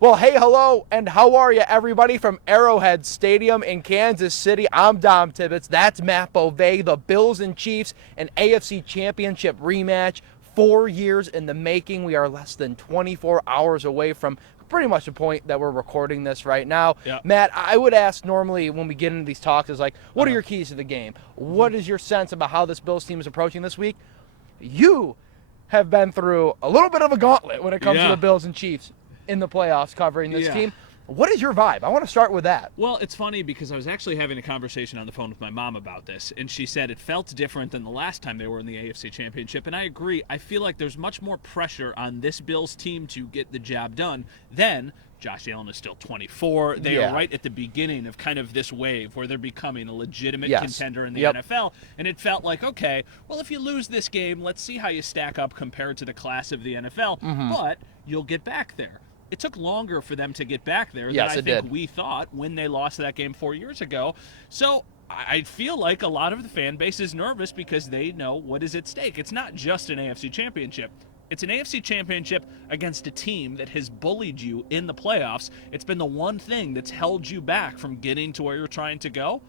Well, hey, hello, and how are you, everybody, from Arrowhead Stadium in Kansas City? I'm Dom Tibbetts. That's Matt Beauvais. The Bills and Chiefs, an AFC Championship rematch. 4 years in the making. We are less than 24 hours away from pretty much the point that we're recording this right now. Yep. Matt, I would ask normally when we get into these talks is like, what are your keys to the game? What is your sense about how this Bills team is approaching this week? You have been through a little bit of a gauntlet when it comes to the Bills and Chiefs in the playoffs covering this team. What is your vibe? I want to start with that. Well, it's funny because I was actually having a conversation on the phone with my mom about this, and she said it felt different than the last time they were in the AFC Championship, and I agree. I feel like there's much more pressure on this Bills team to get the job done than Josh Allen is still 24. They are right at the beginning of kind of this wave where they're becoming a legitimate contender in the NFL, and it felt like, okay, well, if you lose this game, let's see how you stack up compared to the class of the NFL, but you'll get back there. It took longer for them to get back there than I think we thought when they lost that game 4 years ago. So I feel like a lot of the fan base is nervous because they know what is at stake. It's not just an AFC Championship. It's an AFC Championship against a team that has bullied you in the playoffs. It's been the one thing that's held you back from getting to where you're trying to go.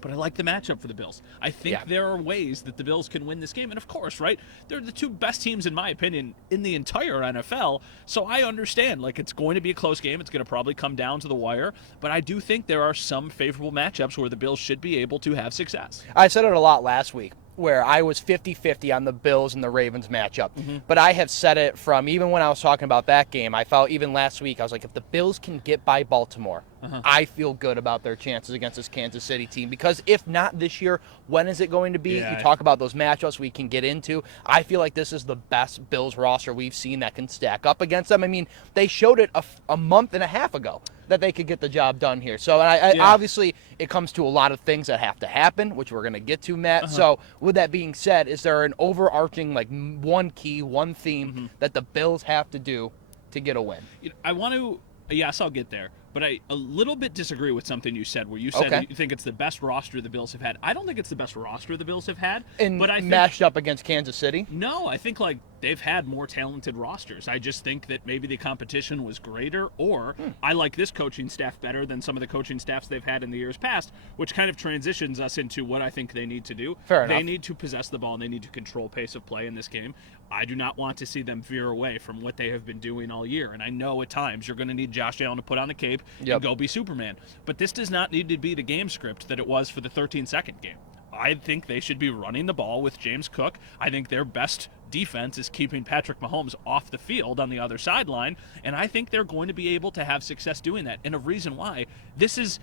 But I like the matchup for the Bills. I think there are ways that the Bills can win this game. And, of course, right, they're the two best teams, in my opinion, in the entire NFL. So I understand, like, it's going to be a close game. It's going to probably come down to the wire. But I do think there are some favorable matchups where the Bills should be able to have success. I said it a lot last week, where I was 50-50 on the Bills and the Ravens matchup. But I have said it from even when I was talking about that game. I felt even last week, I was like, if the Bills can get by Baltimore, I feel good about their chances against this Kansas City team. Because if not this year, when is it going to be? You talk about those matchups we can get into. I feel like this is the best Bills roster we've seen that can stack up against them. I mean, they showed it a month and a half ago that they could get the job done here. So obviously it comes to a lot of things that have to happen, which we're going to get to, Matt. So with that being said, is there an overarching, like, one key, one theme that the Bills have to do to get a win? I want to, yes, I'll get there. But I a little bit disagree with something you said, where you said that you think it's the best roster the Bills have had. I don't think it's the best roster the Bills have had. But I matched up against Kansas City? No, I think, like, they've had more talented rosters. I just think that maybe the competition was greater, or I like this coaching staff better than some of the coaching staffs they've had in the years past, which kind of transitions us into what I think they need to do. Fair enough. They need to possess the ball, and they need to control pace of play in this game. I do not want to see them veer away from what they have been doing all year. And I know at times you're going to need Josh Allen to put on the cape and go be Superman. But this does not need to be the game script that it was for the 13-second game. I think they should be running the ball with James Cook. I think their best defense is keeping Patrick Mahomes off the field on the other sideline. And I think they're going to be able to have success doing that. And a reason why, this is,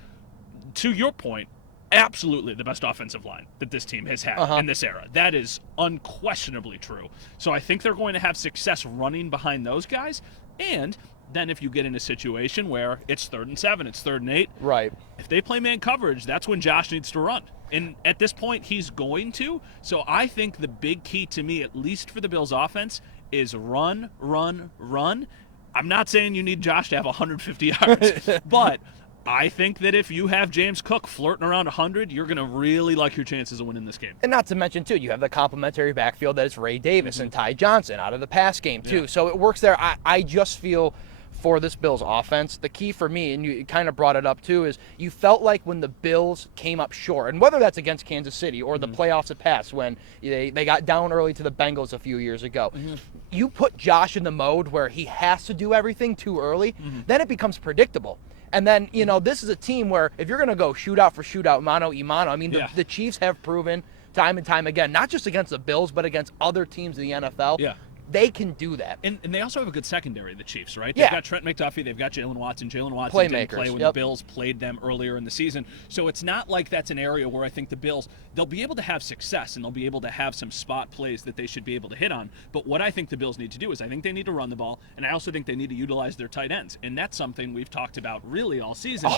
to your point, absolutely the best offensive line that this team has had in this era. That is unquestionably true. So I think they're going to have success running behind those guys. And then if you get in a situation where it's 3rd and 7, it's 3rd and 8. Right. If they play man coverage, that's when Josh needs to run. And at this point, he's going to. So I think the big key to me, at least for the Bills offense, is run, run, run. I'm not saying you need Josh to have 150 yards, but I think that if you have James Cook flirting around 100, you're going to really like your chances of winning this game. And not to mention, too, you have the complimentary backfield that is Ray Davis and Ty Johnson out of the pass game, too. So it works there. I just feel for this Bills offense, the key for me, and you kind of brought it up, too, is you felt like when the Bills came up short, and whether that's against Kansas City or the playoffs have passed when they got down early to the Bengals a few years ago, you put Josh in the mode where he has to do everything too early, then it becomes predictable. And then, you know, this is a team where if you're going to go shootout for shootout, mano-a-mano, I mean, the Chiefs have proven time and time again, not just against the Bills, but against other teams in the NFL, they can do that. And they also have a good secondary, the Chiefs, right? They've got Trent McDuffie. They've got Jalen Watson. Jalen Watson didn't play when the Bills played them earlier in the season. So it's not like that's an area where I think the Bills, they'll be able to have success and they'll be able to have some spot plays that they should be able to hit on. But what I think the Bills need to do is I think they need to run the ball, and I also think they need to utilize their tight ends. And that's something we've talked about really all season.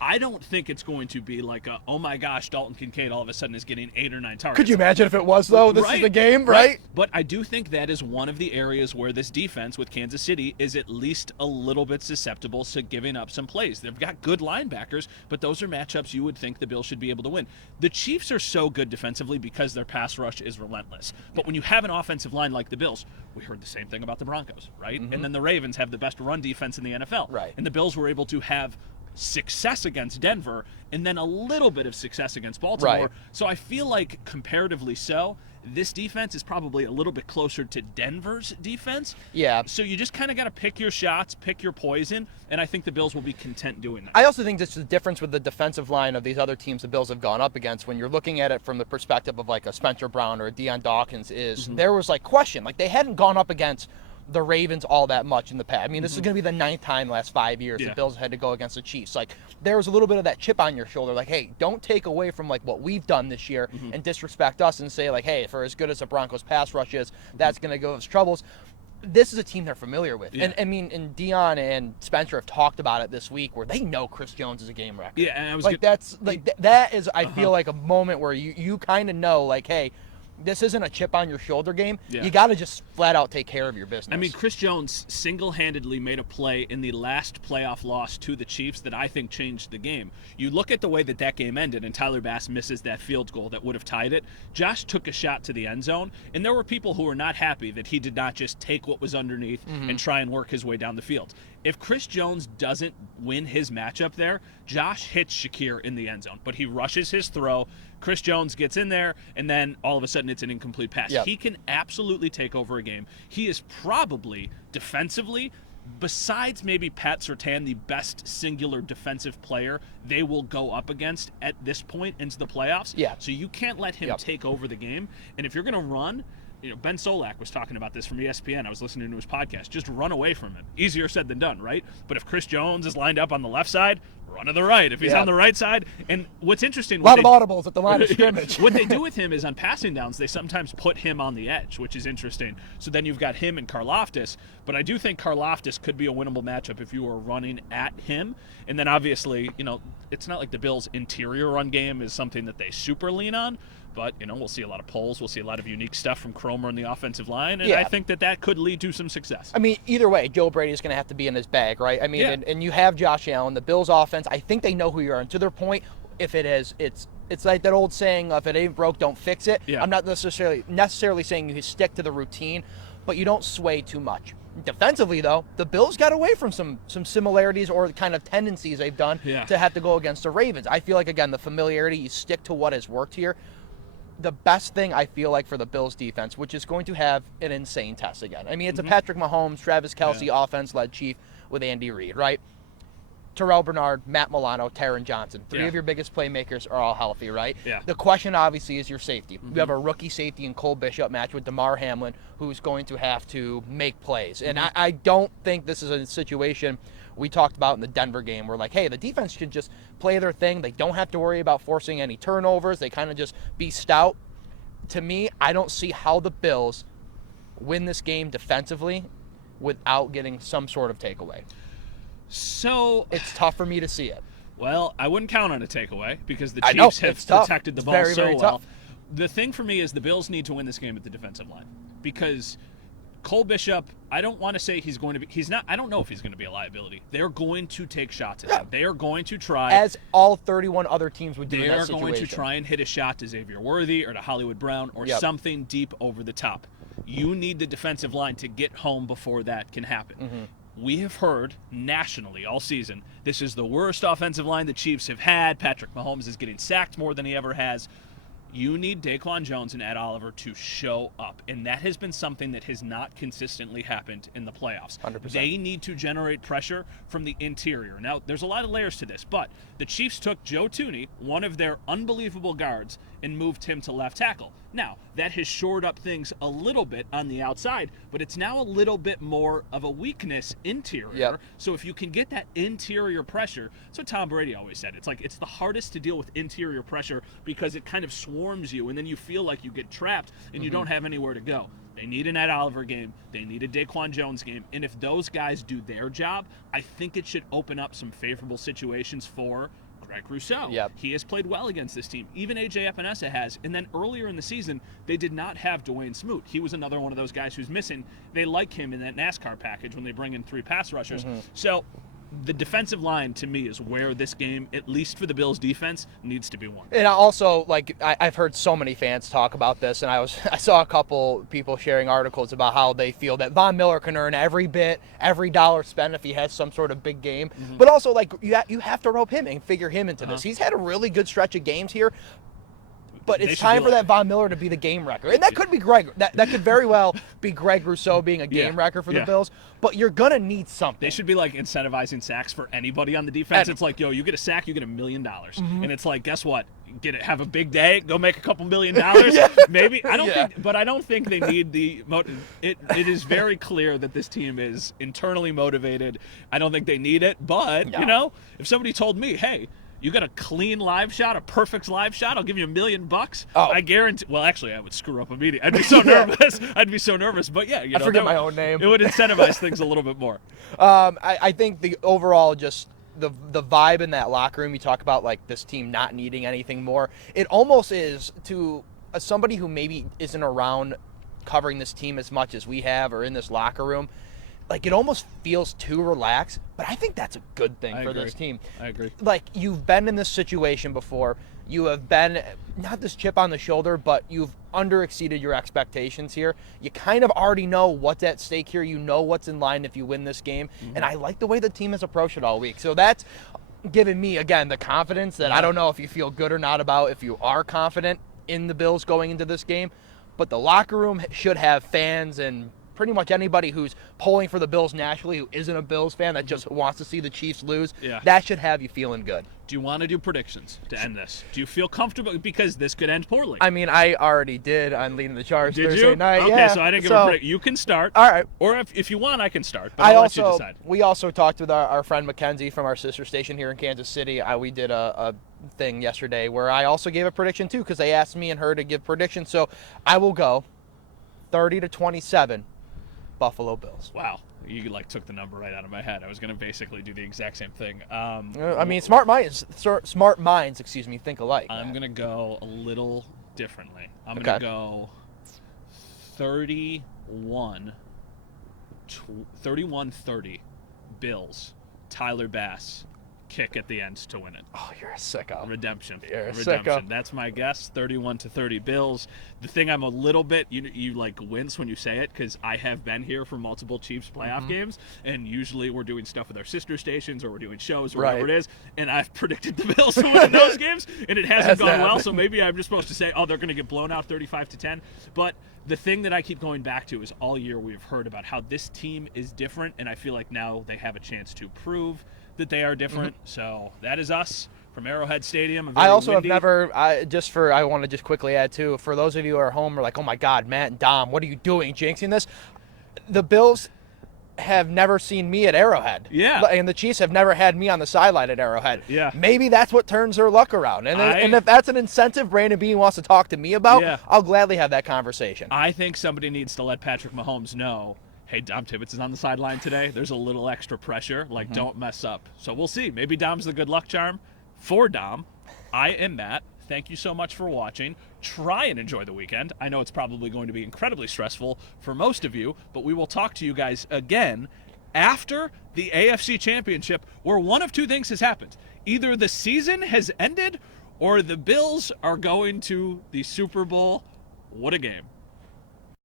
I don't think it's going to be like a, oh my gosh, Dalton Kincaid all of a sudden is getting 8 or 9 targets. Could you imagine if it was, though? This is the game, right? But I do think that is one one of the areas where this defense with Kansas City is at least a little bit susceptible to giving up some plays. They've got good linebackers, but those are matchups you would think the Bills should be able to win. The Chiefs are so good defensively because their pass rush is relentless. But when you have an offensive line like the Bills, we heard the same thing about the Broncos, right? And then the Ravens have the best run defense in the NFL. Right. And the Bills were able to have success against Denver and then a little bit of success against Baltimore. Right. So I feel like comparatively so, this defense is probably a little bit closer to Denver's defense. Yeah. So you just kind of got to pick your shots, pick your poison, and I think the Bills will be content doing that. I also think this is the difference with the defensive line of these other teams the Bills have gone up against when you're looking at it from the perspective of like a Spencer Brown or a Deion Dawkins is there was like question. Like they hadn't gone up against the Ravens all that much in the past. I mean, this is going to be the 9th time last 5 years the Bills had to go against the Chiefs. Like, there was a little bit of that chip on your shoulder, like, hey, don't take away from, like, what we've done this year and disrespect us and say, like, hey, for as good as the Broncos pass rush is, that's going to give us troubles. This is a team they're familiar with. And, I mean, and Deion and Spencer have talked about it this week where they know Chris Jones is a game wrecker. Yeah, and I was like, that's, like, that is, I feel like, a moment where you kind of know, like, hey, this isn't a chip on your shoulder game. Yeah. You got to just flat out take care of your business. I mean, Chris Jones single-handedly made a play in the last playoff loss to the Chiefs that I think changed the game. You look at the way that game ended, and Tyler Bass misses that field goal that would have tied it. Josh took a shot to the end zone, and there were people who were not happy that he did not just take what was underneath and try and work his way down the field. If Chris Jones doesn't win his matchup there, Josh hits Shakir in the end zone, but he rushes his throw. Chris Jones gets in there, and then all of a sudden it's an incomplete pass. Yep. He can absolutely take over a game. He is probably, defensively, besides maybe Pat Surtain, the best singular defensive player they will go up against at this point into the playoffs. Yeah. So you can't let him take over the game. And if you're going to run, you know, Ben Solak was talking about this from ESPN. I was listening to his podcast. Just run away from him. Easier said than done, right? But if Chris Jones is lined up on the left side, run to the right. If he's on the right side, and what's interesting, a lot of audibles at the line of scrimmage. What they do with him is on passing downs, they sometimes put him on the edge, which is interesting. So then you've got him and Karlaftis, but I do think Karlaftis could be a winnable matchup if you were running at him. And then obviously, you know, it's not like the Bills' interior run game is something that they super lean on. But, you know, we'll see a lot of pulls. We'll see a lot of unique stuff from Cromer in the offensive line. And I think that could lead to some success. I mean, either way, Joe Brady's going to have to be in his bag, right? I mean, and you have Josh Allen. The Bills' offense, I think they know who you are. And to their point, if it is, it's like that old saying, if it ain't broke, don't fix it. Yeah. I'm not necessarily saying you stick to the routine, but you don't sway too much. Defensively, though, the Bills got away from some similarities or kind of tendencies they've done to have to go against the Ravens. I feel like, again, the familiarity, you stick to what has worked here. The best thing I feel like for the Bills defense, which is going to have an insane test again. I mean, it's a Patrick Mahomes, Travis Kelce offense-led Chief with Andy Reid, right? Terrell Bernard, Matt Milano, Taron Johnson. Three of your biggest playmakers are all healthy, right? Yeah. The question, obviously, is your safety. You have a rookie safety in Cole Bishop match with DeMar Hamlin, who's going to have to make plays. And I don't think this is a situation we talked about in the Denver game where, like, hey, the defense should just play their thing. They don't have to worry about forcing any turnovers. They kind of just be stout. To me, I don't see how the Bills win this game defensively without getting some sort of takeaway. So it's tough for me to see it. Well, I wouldn't count on a takeaway because the Chiefs have protected the ball very, so very well. Tough. The thing for me is the Bills need to win this game at the defensive line because Cole Bishop, I don't want to say he's going to be. He's not. I don't know if he's going to be a liability. They're going to take shots at him. They are going to try, as all 31 other teams would do in that situation. They are going to try and hit a shot to Xavier Worthy or to Hollywood Brown or something deep over the top. You need the defensive line to get home before that can happen. We have heard nationally all season, this is the worst offensive line the Chiefs have had. Patrick Mahomes is getting sacked more than he ever has. You need Daquan Jones and Ed Oliver to show up, and that has been something that has not consistently happened in the playoffs. 100%. They need to generate pressure from the interior. Now, there's a lot of layers to this, but the Chiefs took Joe Thuney, one of their unbelievable guards, and moved him to left tackle. Now, that has shored up things a little bit on the outside, but it's now a little bit more of a weakness interior. So if you can get that interior pressure, that's what Tom Brady always said. It's like it's the hardest to deal with interior pressure because it kind of swarms you, and then you feel like you get trapped and you don't have anywhere to go. They need an Ed Oliver game. They need a Daquan Jones game. And if those guys do their job, I think it should open up some favorable situations for Greg Rousseau. Yep. He has played well against this team. Even AJ Epinesa has. And then earlier in the season, they did not have Dwayne Smoot. He was another one of those guys who's missing. They like him in that NASCAR package when they bring in 3 pass rushers. So the defensive line, to me, is where this game, at least for the Bills' defense, needs to be won. And I also, I've heard so many fans talk about this, and I saw a couple people sharing articles about how they feel that Von Miller can earn every bit, every dollar spent if he has some sort of big game. But also, you have to rope him and figure him into this. He's had a really good stretch of games here. But it's time for that Von Miller to be the game wrecker. And that could be Greg. That could very well be Greg Rousseau being a game wrecker for the Bills. But you're going to need something. They should be incentivizing sacks for anybody on the defense. It's like, you get a sack, you get $1 million. And it's like, guess what? Have a big day, go make a couple $1 million. Maybe. I don't think they need the it is very clear that this team is internally motivated. I don't think they need it. But, if somebody told me, hey, you got a clean live shot, a perfect live shot, I'll give you $1 million. I guarantee. Well, actually, I would screw up immediately. I'd be so nervous. I'd be so nervous. But yeah, I forget my own name. It would incentivize things a little bit more. I think the overall just the vibe in that locker room. You talk about this team not needing anything more. It almost is to somebody who maybe isn't around covering this team as much as we have or in this locker room. It almost feels too relaxed, but I think that's a good thing for this team. I agree. You've been in this situation before. You have been, not this chip on the shoulder, but you've under-exceeded your expectations here. You kind of already know what's at stake here. You know what's in line if you win this game. And I like the way the team has approached it all week. So that's given me, again, the confidence that I don't know if you feel good or not about if you are confident in the Bills going into this game. But the locker room should have fans and pretty much anybody who's polling for the Bills nationally who isn't a Bills fan that just wants to see the Chiefs lose, that should have you feeling good. Do you want to do predictions to end this? Do you feel comfortable? Because this could end poorly. I mean, I already did on leading the charge Thursday night. Okay, so I didn't give a prediction. You can start. All right. Or if you want, I can start. But I'll let you decide. We also talked with our friend Mackenzie from our sister station here in Kansas City. We did a thing yesterday where I also gave a prediction too because they asked me and her to give predictions. So I will go 30-27. Buffalo Bills. Wow. You took the number right out of my head. I was going to basically do the exact same thing. I mean, smart minds, think alike. I'm going to go a little differently. I'm going to go 31-30 Bills. Tyler Bass kick at the end to win it. Oh, you're a sicko. Redemption. You're a sicko. That's my guess. 31-30 Bills. The thing I'm a little bit, you wince when you say it because I have been here for multiple Chiefs playoff games, and usually we're doing stuff with our sister stations or we're doing shows or whatever it is, and I've predicted the Bills to win those games, and it hasn't gone well. So maybe I'm just supposed to say, they're going to get blown out 35-10. But the thing that I keep going back to is all year we've heard about how this team is different, and I feel like now they have a chance to prove that they are different. So that is us from Arrowhead Stadium. I also have never, I want to just quickly add too, for those of you who are at home, are like, oh my God, Matt and Dom, what are you doing, jinxing this? The Bills have never seen me at Arrowhead. Yeah. And the Chiefs have never had me on the sideline at Arrowhead. Yeah. Maybe that's what turns their luck around. And if that's an incentive Brandon Beane wants to talk to me about, I'll gladly have that conversation. I think somebody needs to let Patrick Mahomes know, hey, Dom Tibbetts is on the sideline today. There's a little extra pressure. Don't mess up. So we'll see. Maybe Dom's the good luck charm. For Dom, I am Matt. Thank you so much for watching. Try and enjoy the weekend. I know it's probably going to be incredibly stressful for most of you, but we will talk to you guys again after the AFC Championship, where one of two things has happened. Either the season has ended or the Bills are going to the Super Bowl. What a game.